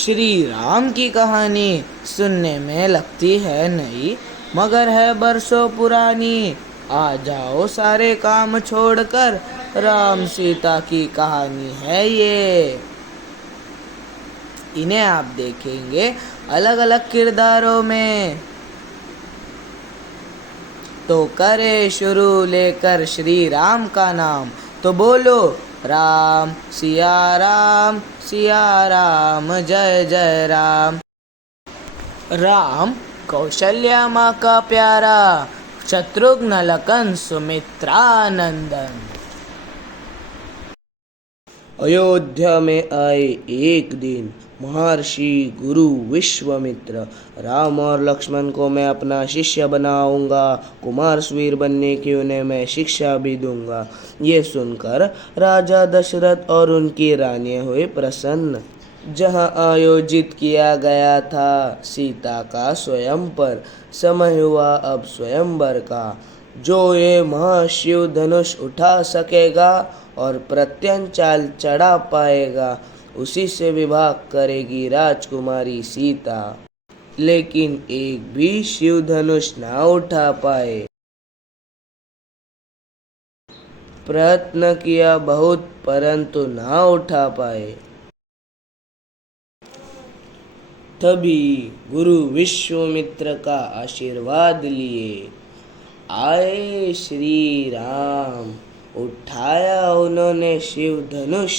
श्री राम की कहानी सुनने में लगती है नई, मगर है बरसों पुरानी। आ जाओ सारे काम छोड़कर, राम सीता की कहानी है ये। इन्हें आप देखेंगे अलग अलग किरदारों में। तो करे शुरू लेकर श्री राम का नाम, तो बोलो राम सिया राम जय जय राम। राम कौशल्या माँ का प्यारा, शत्रुघ्न लखन सुमित्रा नंदन। अयोध्या में आए एक दिन महर्षि गुरु विश्वामित्र। राम और लक्ष्मण को मैं अपना शिष्य बनाऊंगा, कुमार सुवीर बनने की उन्हें मैं शिक्षा भी दूंगा। ये सुनकर राजा दशरथ और उनकी रानियां हुई प्रसन्न। जहां आयोजित किया गया था सीता का स्वयंवर, समय हुआ अब स्वयंवर का। जो ये महाशिव धनुष उठा सकेगा और प्रत्यंचाल चढ़ा पाएगा, उसी से विवाह करेगी राजकुमारी सीता। लेकिन एक भी शिव धनुष ना उठा पाए। प्रयत्न किया बहुत, परंतु ना उठा पाए। तभी गुरु विश्वामित्र का आशीर्वाद लिए आए श्री राम। उठाया उन्होंने शिव धनुष।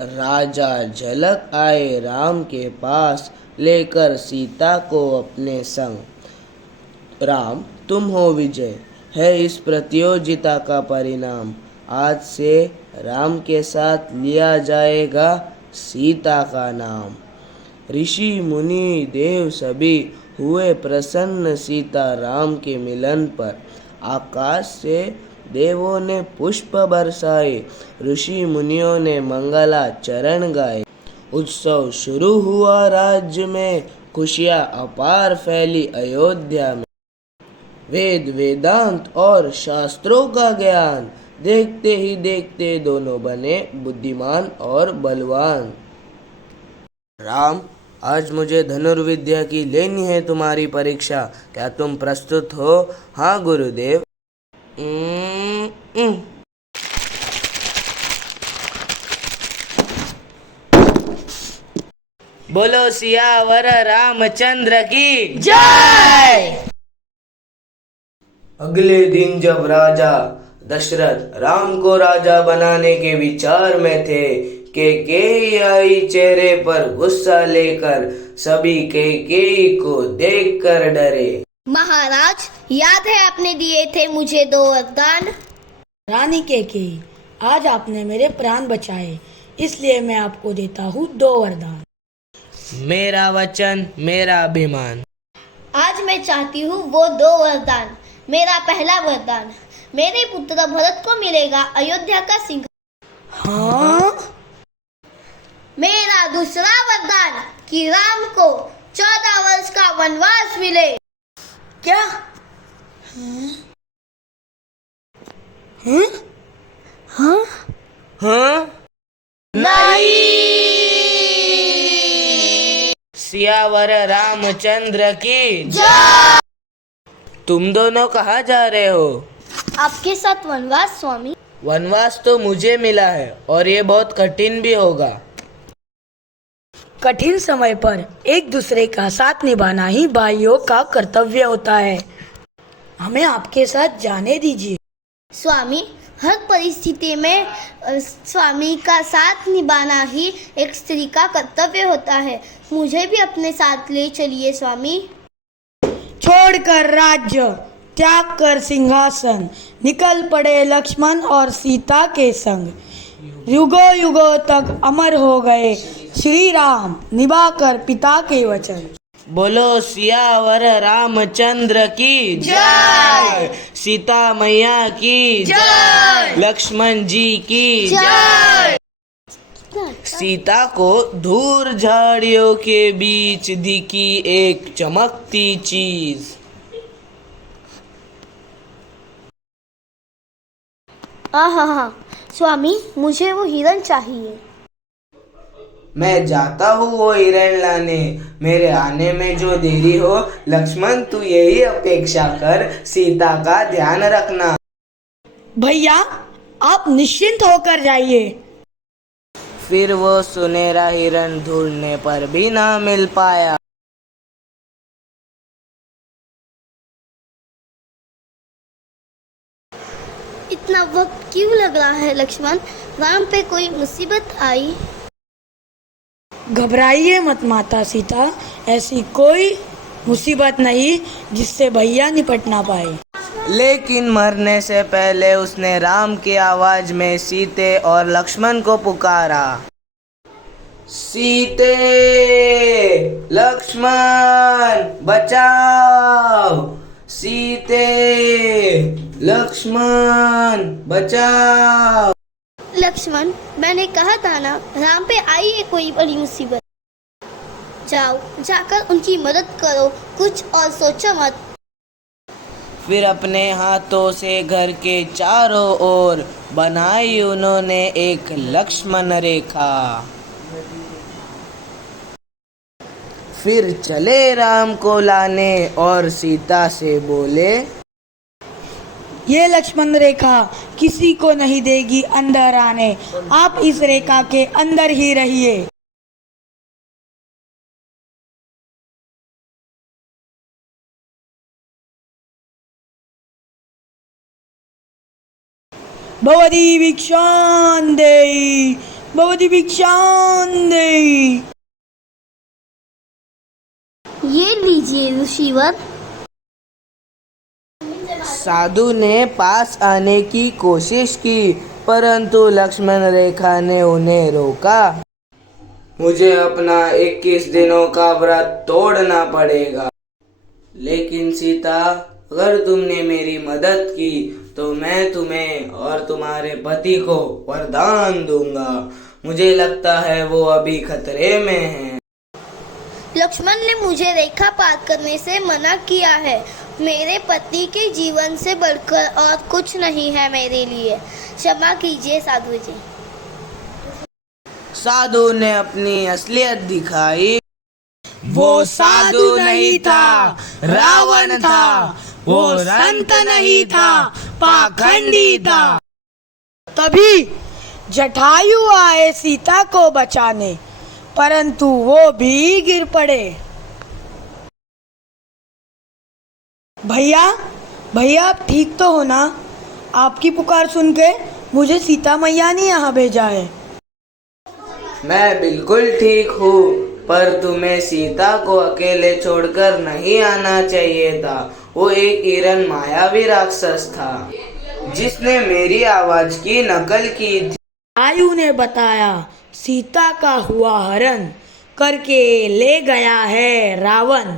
राजा झलक आए राम के पास, लेकर सीता को अपने संग। राम तुम हो विजय, है इस प्रतियोगिता का परिणाम। आज से राम के साथ लिया जाएगा सीता का नाम। ऋषि मुनि देव सभी हुए प्रसन्न सीता राम के मिलन पर। आकाश से देवों ने पुष्प बरसाए, ऋषि मुनियों ने मंगलाचरण गाए। उत्सव शुरू हुआ राज्य में, खुशियां अपार फैली अयोध्या में। वेद वेदांत और शास्त्रों का ज्ञान, देखते ही देखते दोनों बने बुद्धिमान और बलवान। राम आज मुझे धनुर्विद्या की लेनी है तुम्हारी परीक्षा, क्या तुम प्रस्तुत हो? हाँ गुरुदेव। बोलो सियावर रामचंद्र की जय। अगले दिन जब राजा दशरथ राम को राजा बनाने के विचार में थे, कैकेयी आई चेहरे पर गुस्सा लेकर। सभी कैकेयी को देखकर डरे। महाराज, याद है आपने दिए थे मुझे 2 वरदान? रानी कैकेयी, आज आपने मेरे प्राण बचाए, इसलिए मैं आपको देता हूँ 2 वरदान। मेरा वचन मेरा अभिमान। आज मैं चाहती हूँ वो 2 वरदान। मेरा पहला वरदान, मेरे पुत्र भरत को मिलेगा अयोध्या का सिंह। हाँ? मेरा दूसरा वरदान कि राम को 14 वर्ष का वनवास मिले। क्या? हाँ? हाँ? नहीं। सियावर रामचंद्र की जय। तुम दोनों कहाँ जा रहे हो? आपके साथ वनवास स्वामी। वनवास तो मुझे मिला है और ये बहुत कठिन भी होगा। कठिन समय पर एक दूसरे का साथ निभाना ही भाइयों का कर्तव्य होता है। हमें आपके साथ जाने दीजिए। स्वामी, हर परिस्थिति में स्वामी का साथ निभाना ही एक स्त्री का कर्तव्य होता है। मुझे भी अपने साथ ले चलिए स्वामी। छोड़कर राज्य, त्याग कर सिंहासन, निकल पड़े लक्ष्मण और सीता के संग। युगों युगों तक अमर हो गए श्री राम, निभाकर पिता के वचन। बोलो सियावर रामचंद्र की जय। सीता मैया की जय। लक्ष्मण जी की जय। सीता को दूर झाड़ियों के बीच दिखी एक चमकती चीज। आहा, स्वामी, मुझे वो हिरण चाहिए। मैं जाता हूँ वो हिरण लाने। मेरे आने में जो देरी हो, लक्ष्मण तू यही अपेक्षा कर, सीता का ध्यान रखना। भैया, आप निश्चिंत होकर जाइए। फिर वो सुनहरा हिरण ढूंढने पर भी ना मिल पाया। इतना वक्त क्यों लग रहा है लक्ष्मण? राम पे कोई मुसीबत आई? घबराइए मत माता सीता, ऐसी कोई मुसीबत नहीं जिससे भैया निपट ना पाए। लेकिन मरने से पहले उसने राम की आवाज में सीते और लक्ष्मण को पुकारा। सीते, लक्ष्मण बचाओ! सीते, लक्ष्मण बचाओ! लक्ष्मण, मैंने कहा था ना, राम पे आई है कोई बड़ी मुसीबत। जाओ, जाकर उनकी मदद करो, कुछ और सोचो मत। फिर अपने हाथों से घर के चारों ओर बनाई उन्होंने एक लक्ष्मण रेखा। फिर चले राम को लाने और सीता से बोले, ये लक्ष्मण रेखा किसी को नहीं देगी अंदर आने, आप इस रेखा के अंदर ही रहिए। भवती भिक्षां देहि, भवती भिक्षां देहि। ये लीजिए ऋषिवर। साधु ने पास आने की कोशिश की, परंतु लक्ष्मण रेखा ने उन्हें रोका। मुझे अपना 21 दिनों का व्रत तोड़ना पड़ेगा। लेकिन सीता, अगर तुमने मेरी मदद की तो मैं तुम्हें और तुम्हारे पति को वरदान दूंगा। मुझे लगता है वो अभी खतरे में हैं। लक्ष्मण ने मुझे रेखा पार करने से मना किया है। मेरे पति के जीवन से बढ़कर और कुछ नहीं है मेरे लिए। क्षमा कीजिए साधु जी। साधु ने अपनी असलियत दिखाई। वो साधु नहीं था, रावण था। वो संत नहीं था, पाखंडी था। तभी जटायु आए सीता को बचाने, परंतु वो भी गिर पड़े। भैया, भैया आप ठीक तो हो ना? आपकी पुकार सुन के मुझे सीता मैया ने यहाँ भेजा है। मैं बिल्कुल ठीक हूँ, पर तुम्हें सीता को अकेले छोड़कर नहीं आना चाहिए था। वो एक हिरण मायावी राक्षस था जिसने मेरी आवाज की नकल की थी। आयु ने बताया, सीता का हुआ हरण करके ले गया है रावण।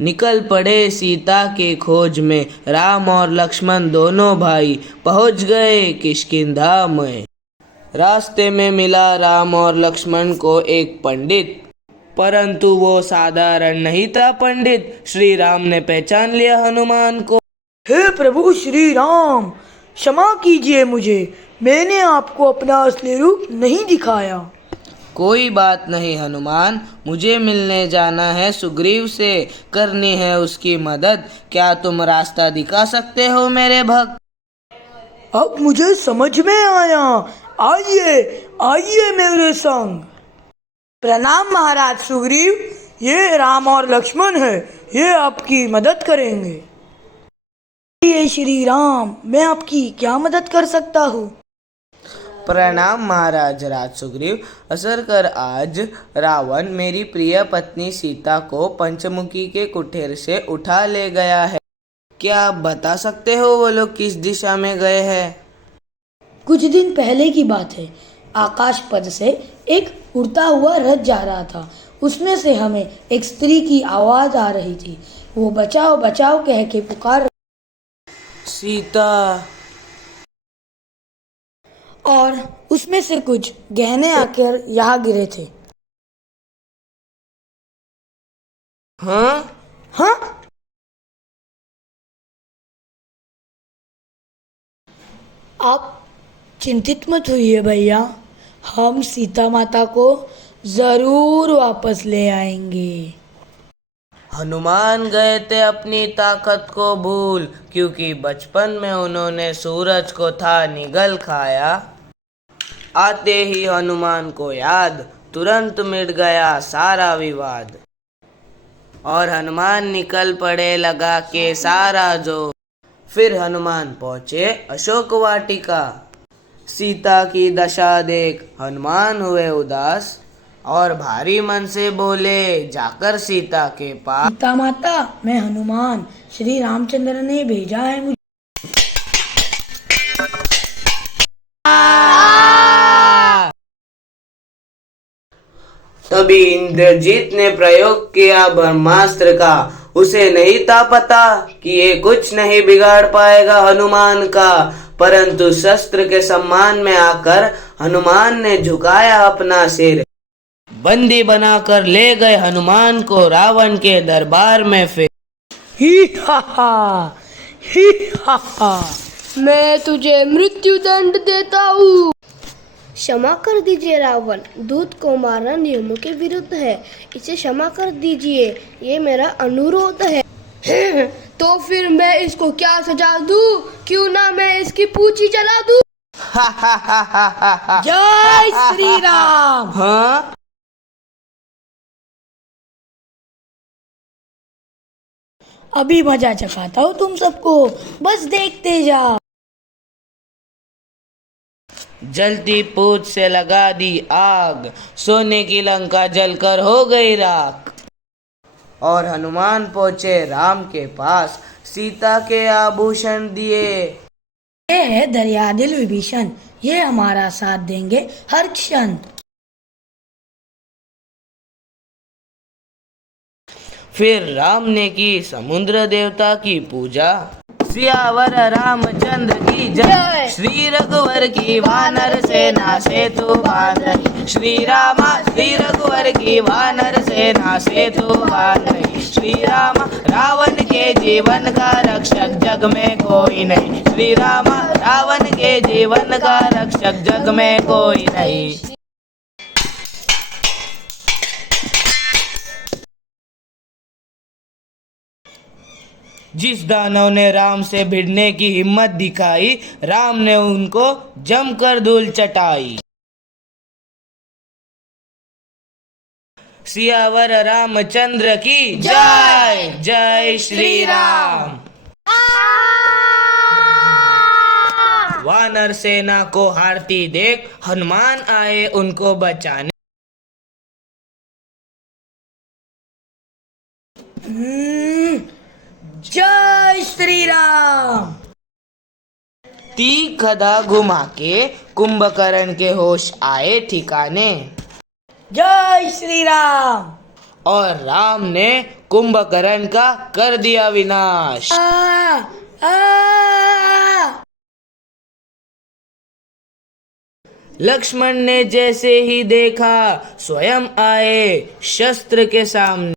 निकल पड़े सीता के खोज में। राम और लक्ष्मण दोनों भाई पहुंच गए किष्किंधा में। रास्ते में मिला राम और लक्ष्मण को एक पंडित, परंतु वो साधारण नहीं था पंडित। श्री राम ने पहचान लिया हनुमान को। हे प्रभु श्री राम, क्षमा कीजिए मुझे, मैंने आपको अपना असली रूप नहीं दिखाया। कोई बात नहीं हनुमान, मुझे मिलने जाना है सुग्रीव से, करनी है उसकी मदद। क्या तुम रास्ता दिखा सकते हो मेरे भक्त? अब मुझे समझ में आया, आइए आइए मेरे संग। प्रणाम महाराज सुग्रीव, ये राम और लक्ष्मण है, ये आपकी मदद करेंगे। ये श्री राम, मैं आपकी क्या मदद कर सकता हूँ? प्रणाम महाराज राज सुग्रीव। असर कर आज रावण मेरी प्रिय पत्नी सीता को पंचमुखी के कुठेर से उठा ले गया है। क्या आप बता सकते हो वो लोग किस दिशा में गए हैं? कुछ दिन पहले की बात है। आकाश पथ से एक उड़ता हुआ रथ जा रहा था। उसमें से हमें एक स्त्री की आवाज आ रही थी। वो बचाओ बचाओ कह के पुकार। सीता। और उसमें से कुछ गहने आकर यहाँ गिरे थे। हाँ? हाँ, आप चिंतित मत होइए भैया, हम सीता माता को जरूर वापस ले आएंगे। हनुमान गए थे अपनी ताकत को भूल, क्योंकि बचपन में उन्होंने सूरज को था निगल खाया। आते ही हनुमान को याद, तुरंत मिट गया सारा विवाद। और हनुमान निकल पड़े लगा के सारा जो। फिर हनुमान पहुँचे अशोक वाटिका। सीता की दशा देख हनुमान हुए उदास, और भारी मन से बोले जाकर सीता के पास, सीता माता, मैं हनुमान, श्री रामचंद्र ने भेजा है मुझे। तभी इंद्रजीत ने प्रयोग किया ब्रह्मास्त्र का। उसे नहीं था पता कि ये कुछ नहीं बिगाड़ पाएगा हनुमान का, परंतु शस्त्र के सम्मान में आकर हनुमान ने झुकाया अपना सिर। बंदी बनाकर ले गए हनुमान को रावण के दरबार में। फिर ही हा हा, ही हा हा। मैं तुझे मृत्यु दंड देता हूँ। क्षमा कर दीजिए रावण, दूत को मारना नियमों के विरुद्ध है, इसे क्षमा कर दीजिए, ये मेरा अनुरोध है। तो फिर मैं इसको क्या सजा दूँ? क्यों ना मैं इसकी पूंछी जला दूँ? जय श्री राम। हाँ, अभी मजा चखाता हूँ तुम सबको, बस देखते जाओ। जलती पूछ से लगा दी आग, सोने की लंका जलकर हो गई राख। और हनुमान पहुंचे राम के पास, सीता के आभूषण दिए। ये है दरियादिल विभीषण, ये हमारा साथ देंगे हर क्षण। फिर राम ने की समुद्र देवता की पूजा। सियावर रामचंद्र की जय, श्री रघुवर की वानर सेना से तू बांध रही। श्री रघुवर की वानर सेना से तू बांध रही। श्री राम रावण के जीवन का रक्षक जग में कोई नहीं। श्री राम रावण के जीवन का रक्षक जग में कोई नहीं। जिस दानव ने राम से भिड़ने की हिम्मत दिखाई, राम ने उनको जमकर धूल चटाई। सियावर रामचंद्र की जय, जय श्री राम। वानर सेना को हारती देख हनुमान आए उनको बचाने। जय श्री राम। तीर गदा घुमा के कुंभकर्ण के होश आए ठिकाने। जय श्री राम। और राम ने कुंभकर्ण का कर दिया विनाश। लक्ष्मण ने जैसे ही देखा, स्वयं आए शस्त्र के सामने।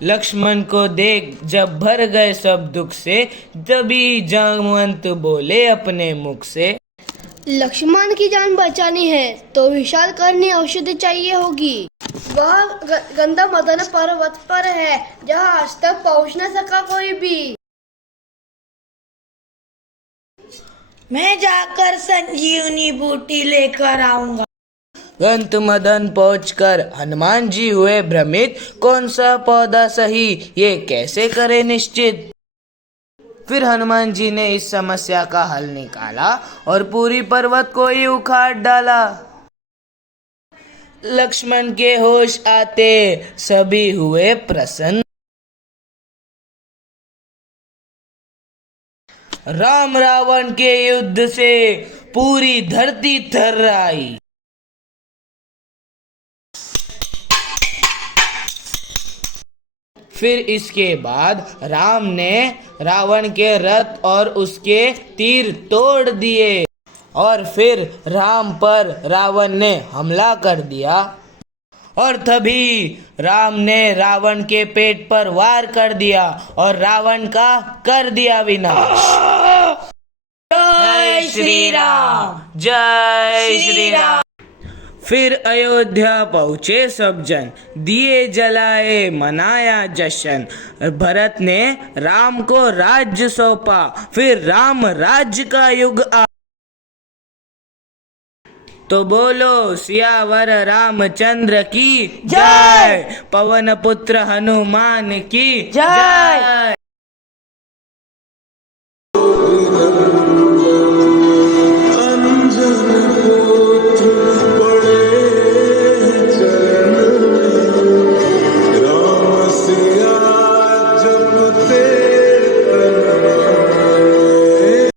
लक्ष्मण को देख जब भर गए सब दुख से, तभी जामवंत बोले अपने मुख से, लक्ष्मण की जान बचानी है तो विशाल करनी औषधि चाहिए होगी। वह गंधा मदन पर्वत पर है, जहाँ आज तक पहुँच न सका कोई भी। मैं जाकर संजीवनी बूटी लेकर आऊंगा। गंत मदन पहुंचकर हनुमान जी हुए भ्रमित, कौन सा पौधा सही, ये कैसे करे निश्चित। फिर हनुमान जी ने इस समस्या का हल निकाला और पूरी पर्वत को ही उखाड़ डाला। लक्ष्मण के होश आते सभी हुए प्रसन्न। राम रावण के युद्ध से पूरी धरती थर्राई। फिर इसके बाद राम ने रावण के रथ और उसके तीर तोड़ दिए और फिर राम पर रावण ने हमला कर दिया। और तभी राम ने रावण के पेट पर वार कर दिया और रावण का कर दिया विनाश। जय श्री राम। जय श्री राम। फिर अयोध्या पहुँचे सब जन, दिए जलाए मनाया जश्न। भरत ने राम को राज्य सौंपा, फिर राम राज्य का युग आ। तो बोलो सियावर रामचंद्र की जय, पवन पुत्र हनुमान की जय।